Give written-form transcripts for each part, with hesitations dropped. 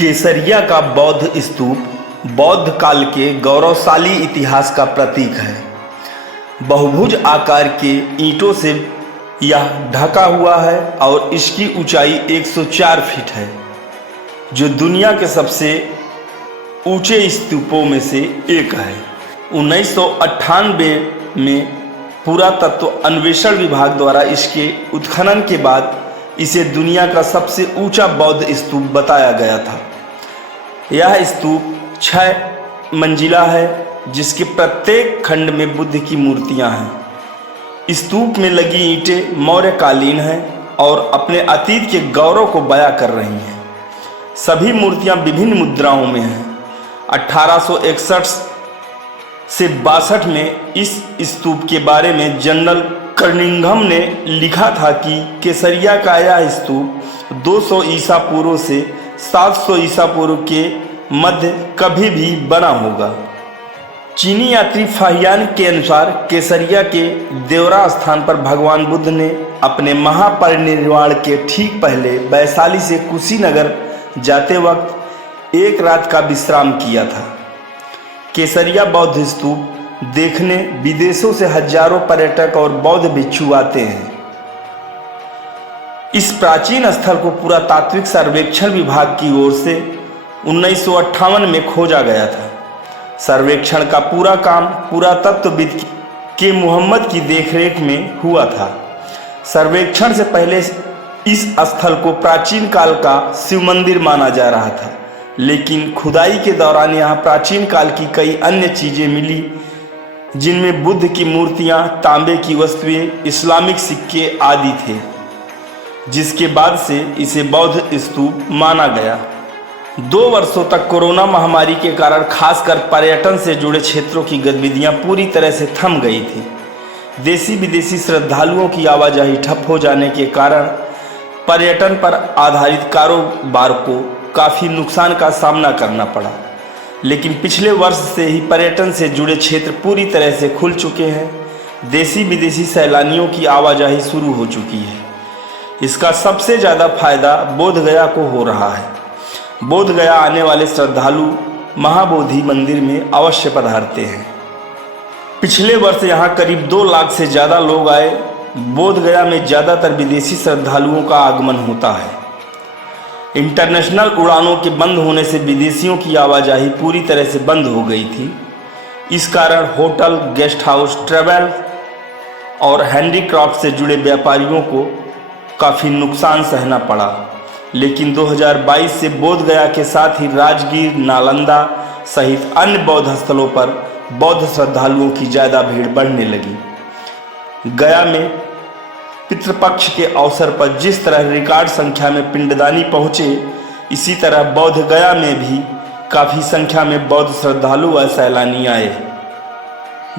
केसरिया का बौद्ध स्तूप बौद्ध काल के गौरवशाली इतिहास का प्रतीक है। बहुभुज आकार के ईंटों से यह ढका हुआ है और इसकी ऊंचाई 104 फीट है, जो दुनिया के सबसे ऊंचे स्तूपों में से एक है। 1998 में पुरातत्व अन्वेषण विभाग द्वारा इसके उत्खनन के बाद इसे दुनिया का सबसे ऊंचा बौद्ध स्तूप बताया गया था। यह स्तूप 6 मंजिला है, जिसके प्रत्येक खंड में बुद्ध की मूर्तियां हैं। स्तूप में लगी ईंटें मौर्यकालीन हैं और अपने अतीत के गौरव को बयां कर रही हैं। सभी मूर्तियां विभिन्न मुद्राओं में हैं। 1861 से 62 में इस स्तूप के बारे में जनरल कर्निंघम ने लिखा था कि केसरिया का यह स्तूप 200 ईसा पूर्व से 700 ईसा पूर्व के मध्य कभी भी बना होगा। चीनी यात्री फाहियान के अनुसार केसरिया के देवरा स्थान पर भगवान बुद्ध ने अपने महापरिनिर्वाण के ठीक पहले वैशाली से कुशीनगर जाते वक्त एक रात का विश्राम किया था। केसरिया बौद्ध स्तूप देखने विदेशों से हजारों पर्यटक और बौद्ध भिक्षु आते हैं। इस प्राचीन स्थल को पुरातात्विक सर्वेक्षण विभाग की ओर से 1958 में खोजा गया था। सर्वेक्षण का पूरा काम पुरातत्वविद के मोहम्मद की देखरेख में हुआ था। सर्वेक्षण से पहले इस स्थल को प्राचीन काल का शिव मंदिर माना जा रहा था, लेकिन खुदाई के दौरान यहाँ प्राचीन काल की कई अन्य चीजें मिली, जिनमें बुद्ध की मूर्तियां, तांबे की वस्तुएं, इस्लामिक सिक्के आदि थे, जिसके बाद से इसे बौद्ध स्तूप माना गया। 2 वर्षों तक कोरोना महामारी के कारण खासकर पर्यटन से जुड़े क्षेत्रों की गतिविधियां पूरी तरह से थम गई थी। देशी विदेशी श्रद्धालुओं की आवाजाही ठप हो जाने के कारण पर्यटन पर आधारित कारोबार को काफ़ी नुकसान का सामना करना पड़ा, लेकिन पिछले वर्ष से ही पर्यटन से जुड़े क्षेत्र पूरी तरह से खुल चुके हैं। देशी विदेशी सैलानियों की आवाजाही शुरू हो चुकी है। इसका सबसे ज़्यादा फायदा बोधगया को हो रहा है। बोधगया आने वाले श्रद्धालु महाबोधि मंदिर में अवश्य पधारते हैं। पिछले वर्ष यहाँ करीब 2 लाख से ज़्यादा लोग आए। बोधगया में ज़्यादातर विदेशी श्रद्धालुओं का आगमन होता है। इंटरनेशनल उड़ानों के बंद होने से विदेशियों की आवाजाही पूरी तरह से बंद हो गई थी। इस कारण होटल, गेस्ट हाउस, ट्रैवल और हैंडीक्राफ्ट से जुड़े व्यापारियों को काफ़ी नुकसान सहना पड़ा। लेकिन 2022 से बोधगया के साथ ही राजगीर, नालंदा सहित अन्य बौद्ध स्थलों पर बौद्ध श्रद्धालुओं की ज़्यादा भीड़ बढ़ने लगी। गया में पितृपक्ष के अवसर पर जिस तरह रिकॉर्ड संख्या में पिंडदानी पहुँचे, इसी तरह बोधगया में भी काफ़ी संख्या में बौद्ध श्रद्धालु व सैलानी आए।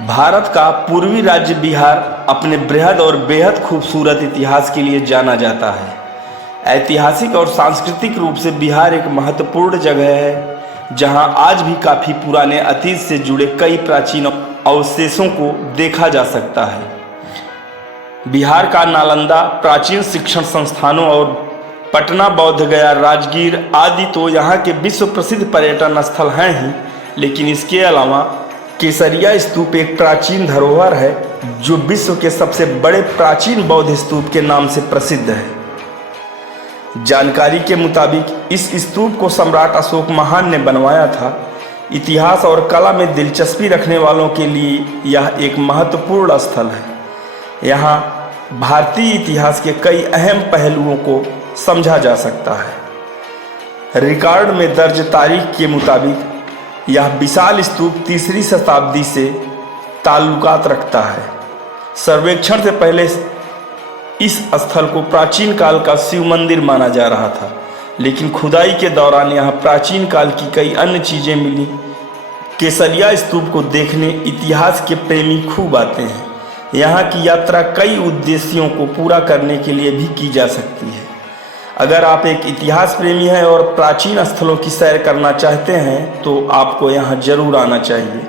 भारत का पूर्वी राज्य बिहार अपने बृहद और बेहद खूबसूरत इतिहास के लिए जाना जाता है। ऐतिहासिक और सांस्कृतिक रूप से बिहार एक महत्वपूर्ण जगह है, जहां आज भी काफ़ी पुराने अतीत से जुड़े कई प्राचीन अवशेषों को देखा जा सकता है। बिहार का नालंदा प्राचीन शिक्षण संस्थानों और पटना, बोधगया, राजगीर आदि तो यहाँ के विश्व प्रसिद्ध पर्यटन स्थल हैं ही, लेकिन इसके अलावा केसरिया स्तूप एक प्राचीन धरोहर है, जो विश्व के सबसे बड़े प्राचीन बौद्ध स्तूप के नाम से प्रसिद्ध है। जानकारी के मुताबिक इस स्तूप को सम्राट अशोक महान ने बनवाया था। इतिहास और कला में दिलचस्पी रखने वालों के लिए यह एक महत्वपूर्ण स्थल है। यहाँ भारतीय इतिहास के कई अहम पहलुओं को समझा जा सकता है। रिकॉर्ड में दर्ज तारीख के मुताबिक यह विशाल स्तूप 3री शताब्दी से ताल्लुकात रखता है। सर्वेक्षण से पहले इस स्थल को प्राचीन काल का शिव मंदिर माना जा रहा था, लेकिन खुदाई के दौरान यहाँ प्राचीन काल की कई अन्य चीज़ें मिली। केसरिया स्तूप को देखने इतिहास के प्रेमी खूब आते हैं। यहाँ की यात्रा कई उद्देश्यों को पूरा करने के लिए भी की जा सकती है। अगर आप एक इतिहास प्रेमी हैं और प्राचीन स्थलों की सैर करना चाहते हैं, तो आपको यहाँ जरूर आना चाहिए।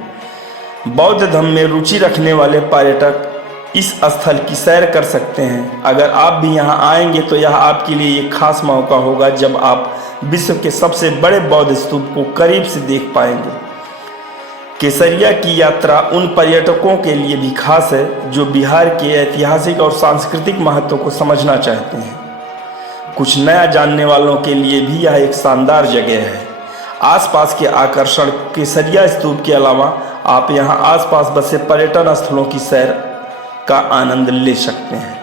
बौद्ध धर्म में रुचि रखने वाले पर्यटक इस स्थल की सैर कर सकते हैं। अगर आप भी यहाँ आएंगे तो यह आपके लिए एक खास मौका होगा जब आप विश्व के सबसे बड़े बौद्ध स्तूप को करीब से देख पाएंगे। केसरिया की यात्रा उन पर्यटकों के लिए भी खास है जो बिहार के ऐतिहासिक और सांस्कृतिक महत्व को समझना चाहते हैं। कुछ नया जानने वालों के लिए भी यह एक शानदार जगह है। आसपास के आकर्षण केसरिया स्तूप के अलावा आप यहाँ आसपास बसे पर्यटन स्थलों की सैर का आनंद ले सकते हैं।